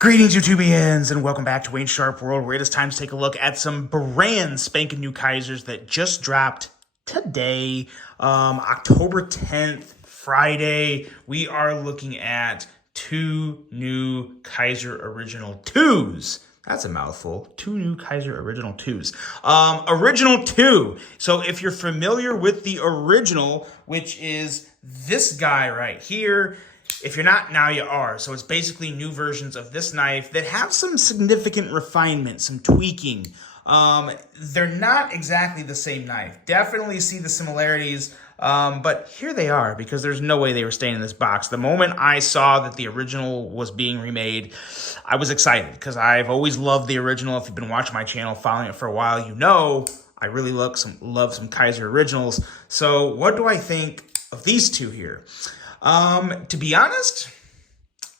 Greetings, YouTubians, and welcome back to Wayne Sharp World, where it is time to take a look at some brand spanking new Kizers that just dropped today, October 10th, Friday. We are looking at two new Kizer Original 2s. That's a mouthful. Two new Kizer Original 2s. Original 2. So if you're familiar with the original, which is this guy right here, if you're not, now you are. So it's basically new versions of this knife that have some significant refinement, some tweaking. They're not exactly the same knife. Definitely see the similarities, but here they are because there's no way they were staying in this box. The moment I saw that the original was being remade, I was excited because I've always loved the original. If you've been watching my channel, following it for a while, you know I really love some Kizer originals. So what do I think of these two here? To be honest,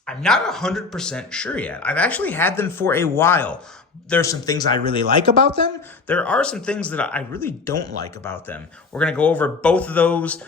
I'm not 100% sure yet. I've actually had them for a while. There's some things I really like about them. There are some things that I really don't like about them. We're going to go over both of those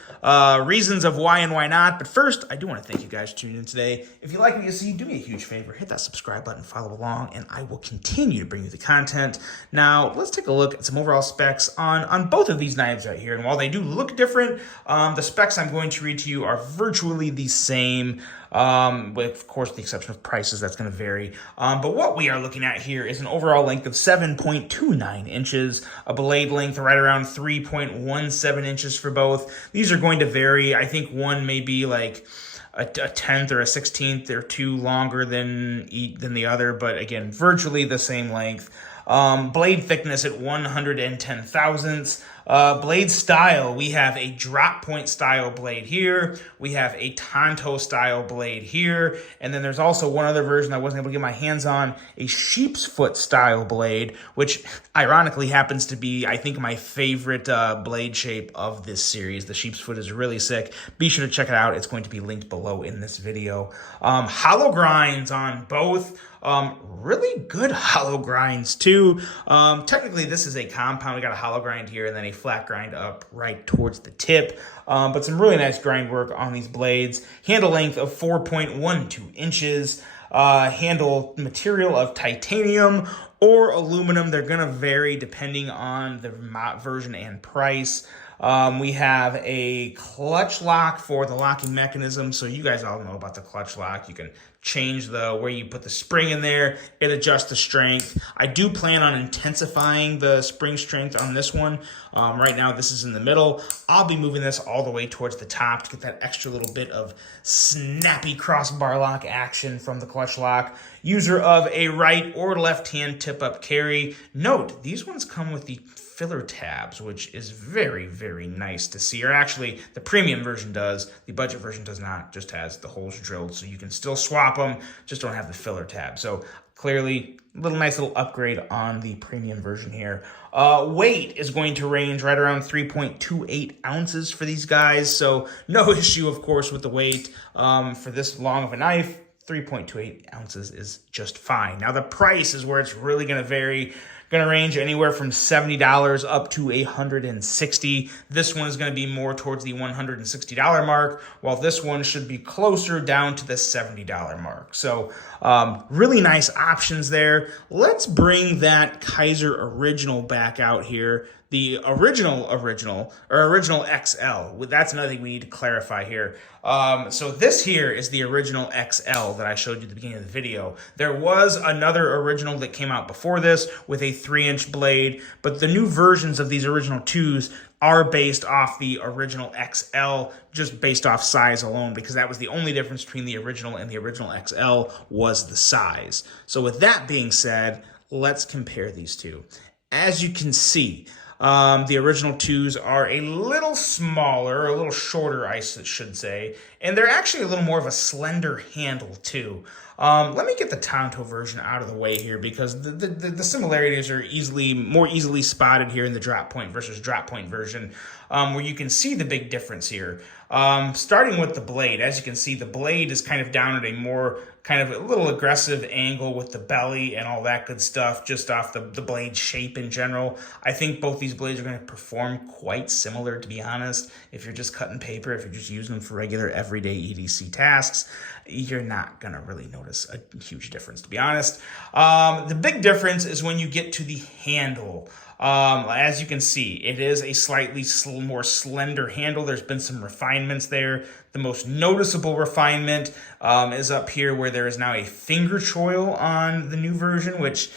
reasons of why and why not. But first, I do want to thank you guys for tuning in today. If you like what you see, do me a huge favor. Hit that subscribe button, follow along, and I will continue to bring you the content. Now, let's take a look at some overall specs on both of these knives right here. And while they do look different, the specs I'm going to read to you are virtually the same. With, of course, the exception of prices, that's going to vary. But what we are looking at here is an overall length of 7.29 inches, a blade length right around 3.17 inches for both. These are going to vary. I think one may be like a 10th or a 16th or two longer than the other, but again, virtually the same length. Blade thickness at 110 thousandths. Blade style, we have a drop point style blade here. We have a Tonto style blade here. And then there's also one other version I wasn't able to get my hands on, a sheep's foot style blade, which ironically happens to be, I think, my favorite blade shape of this series. The sheep's foot is really sick. Be sure to check it out. It's going to be linked below in this video. Hollow grinds on both. Really good hollow grinds too. Technically this is a compound. We got a hollow grind here and then a flat grind up right towards the tip. But some really nice grind work on these blades. Handle length of 4.12 inches. Handle material of titanium or aluminum. They're gonna vary depending on the version and price. We have a clutch lock for the locking mechanism. So you guys all know about the clutch lock. You can change where you put the spring in there. It adjusts the strength. I do plan on intensifying the spring strength on this one. Right now, this is in the middle. I'll be moving this all the way towards the top to get that extra little bit of snappy crossbar lock action from the clutch lock. User of a right or left hand tip up carry. Note, these ones come with the filler tabs, which is very, very nice to see. Or actually, the premium version does. The budget version does not. Just has the holes drilled, so you can still swap them, just don't have the filler tab. So clearly, nice little upgrade on the premium version here. Weight is going to range right around 3.28 ounces for these guys. So no issue, of course, with the weight for this long of a knife. 3.28 ounces is just fine. Now the price is where it's really going to vary. Going to range anywhere from $70 up to $160. This one is going to be more towards the $160 mark, while this one should be closer down to the $70 mark. So really nice options there. Let's bring that Kizer original back out here. The original XL. That's another thing we need to clarify here. So this here is the original XL that I showed you at the beginning of the video. There was another original that came out before this with a 3-inch blade, but the new versions of these original 2s are based off the original XL, just based off size alone, because that was the only difference between the original and the original XL was the size. So with that being said, let's compare these two. As you can see, the original 2s are a little smaller, a little shorter, I should say, and they're actually a little more of a slender handle too. Let me get the Tonto version out of the way here because the similarities are more easily spotted here in the drop point versus drop point version, where you can see the big difference here. Starting with the blade, as you can see, the blade is kind of down at a more kind of a little aggressive angle with the belly and all that good stuff, just off the blade shape in general. I think both these blades are going to perform quite similar, to be honest, if you're just cutting paper, if you're just using them for regular everyday EDC tasks. you're not going to really notice a huge difference, to be honest. The big difference is when you get to the handle. As you can see, it is a slightly more slender handle. There's been some refinements there. The most noticeable refinement is up here where there is now a finger choil on the new version, which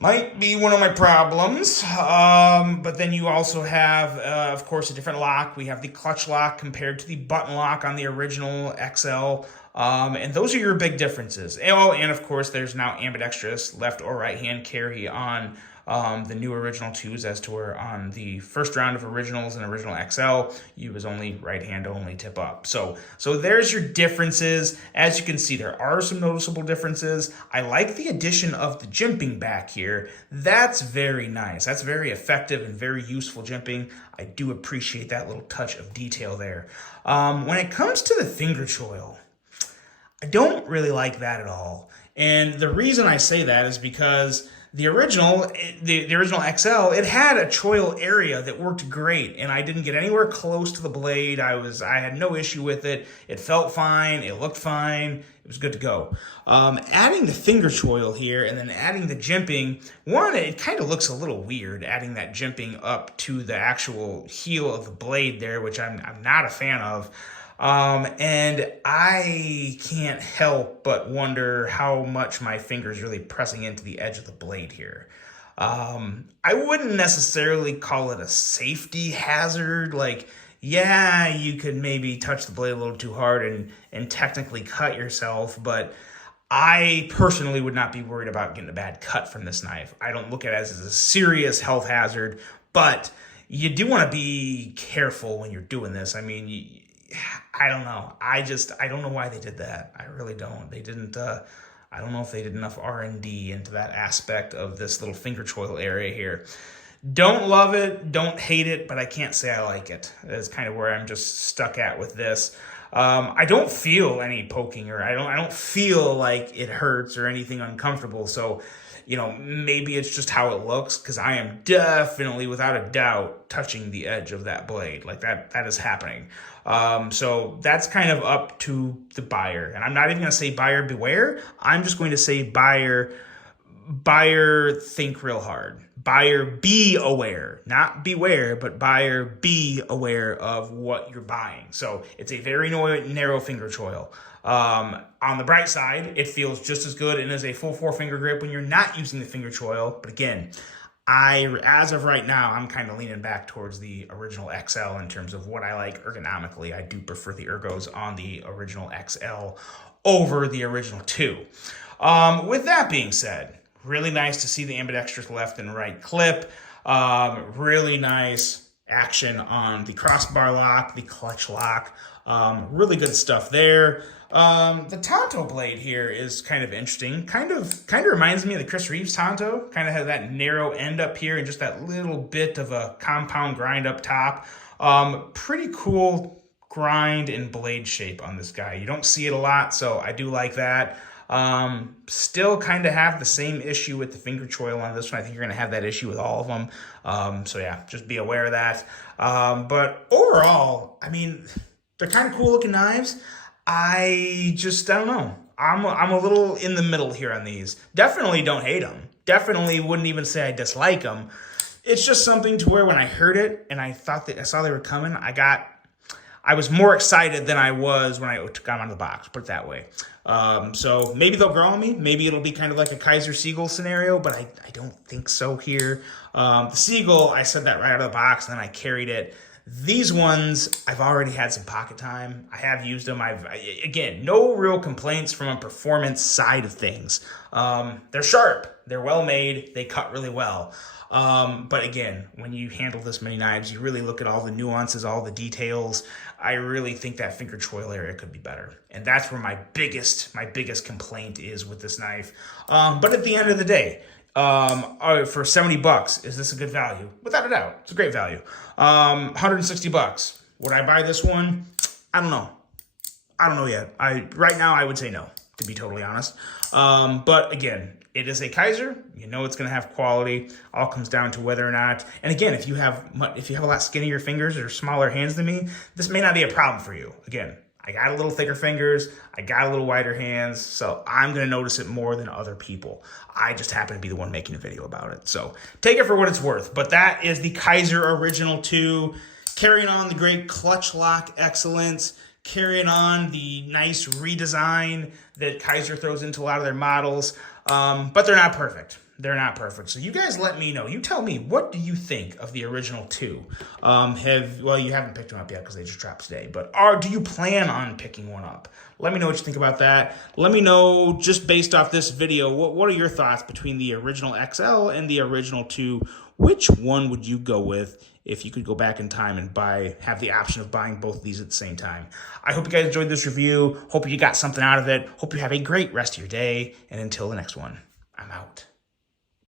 might be one of my problems. But then you also have, of course, a different lock. We have the clutch lock compared to the button lock on the original XL. And those are your big differences. Oh, and of course, there's now ambidextrous left or right hand carry on the new original 2s, as to where on the first round of originals and original XL, you was only right hand only tip up. So there's your differences. As you can see, there are some noticeable differences. I like the addition of the jimping back here. That's very nice. That's very effective and very useful jimping. I do appreciate that little touch of detail there. When it comes to the finger choil, I don't really like that at all. And the reason I say that is because the original XL, it had a choil area that worked great, and I didn't get anywhere close to the blade. I had no issue with it. It felt fine. It looked fine. It was good to go. Adding the finger choil here and then adding the jimping, one, it kind of looks a little weird, adding that jimping up to the actual heel of the blade there, which I'm not a fan of. And I can't help but wonder how much my finger's really pressing into the edge of the blade here. I wouldn't necessarily call it a safety hazard. Like, yeah, you could maybe touch the blade a little too hard and technically cut yourself, but I personally would not be worried about getting a bad cut from this knife. I don't look at it as a serious health hazard, but you do want to be careful when you're doing this. I mean, I don't know. I don't know why they did that. I really don't. They didn't, I don't know if they did enough R&D into that aspect of this little finger choil area here. Don't love it, don't hate it, but I can't say I like it. That's kind of where I'm just stuck at with this. I don't feel any poking, or I don't feel like it hurts or anything uncomfortable. So, maybe it's just how it looks, because I am definitely, without a doubt, touching the edge of that blade. Like that is happening. So that's kind of up to the buyer. And I'm not even going to say buyer beware. I'm just going to say buyer think real hard. Buyer be aware, not beware, but buyer be aware of what you're buying. So it's a very narrow finger choil. On the bright side, it feels just as good and is a full 4-finger grip when you're not using the finger choil. But again, as of right now, I'm kind of leaning back towards the original XL in terms of what I like ergonomically. I do prefer the ergos on the original XL over the original 2. With that being said, really nice to see the ambidextrous left and right clip. Really nice action on the crossbar lock, the clutch lock. Really good stuff there. The Tonto blade here is kind of interesting. Kind of reminds me of the Chris Reeves Tonto. Kind of has that narrow end up here and just that little bit of a compound grind up top. Pretty cool grind and blade shape on this guy. You don't see it a lot, so I do like that. Still kind of have the same issue with the finger choil on this one. I think you're going to have that issue with all of them. So yeah, just be aware of that. But overall, I mean, they're kind of cool looking knives. I don't know. I'm a little in the middle here on these. Definitely don't hate them. Definitely wouldn't even say I dislike them. It's just something to where when I heard it and I saw they were coming, I was more excited than I was when I got them out of the box, put it that way. So maybe they'll grow on me. Maybe it'll be kind of like a Kizer Seagull scenario, but I don't think so here. The Seagull, I said that right out of the box, and then I carried it. These ones, I've already had some pocket time. I have used them. Again, no real complaints from a performance side of things. They're sharp. They're well made. They cut really well. But again, when you handle this many knives, you really look at all the nuances, all the details. I really think that finger choil area could be better. And that's where my biggest complaint is with this knife. But at the end of the day, for $70, is this a good value? Without a doubt, it's a great value. $160. Would I buy this one? I don't know yet. Right now I would say no, to be totally honest. But again, it is a Kizer. You know it's going to have quality. All comes down to whether or not. And again, if you have a lot skinnier fingers or smaller hands than me, this may not be a problem for you. Again, I got a little thicker fingers. I got a little wider hands. So I'm going to notice it more than other people. I just happen to be the one making a video about it. So take it for what it's worth. But that is the Kizer Original 2. Carrying on the great clutch lock excellence. Carrying on the nice redesign that Kizer throws into a lot of their models. But they're not perfect. They're not perfect. So you guys let me know. You tell me, what do you think of the Original 2? Well, you haven't picked them up yet because they just dropped today. But do you plan on picking one up? Let me know what you think about that. Let me know, just based off this video, what are your thoughts between the Original XL and the Original 2? Which one would you go with if you could go back in time and have the option of buying both of these at the same time? I hope you guys enjoyed this review. Hope you got something out of it. Hope you have a great rest of your day. And until the next one, I'm out.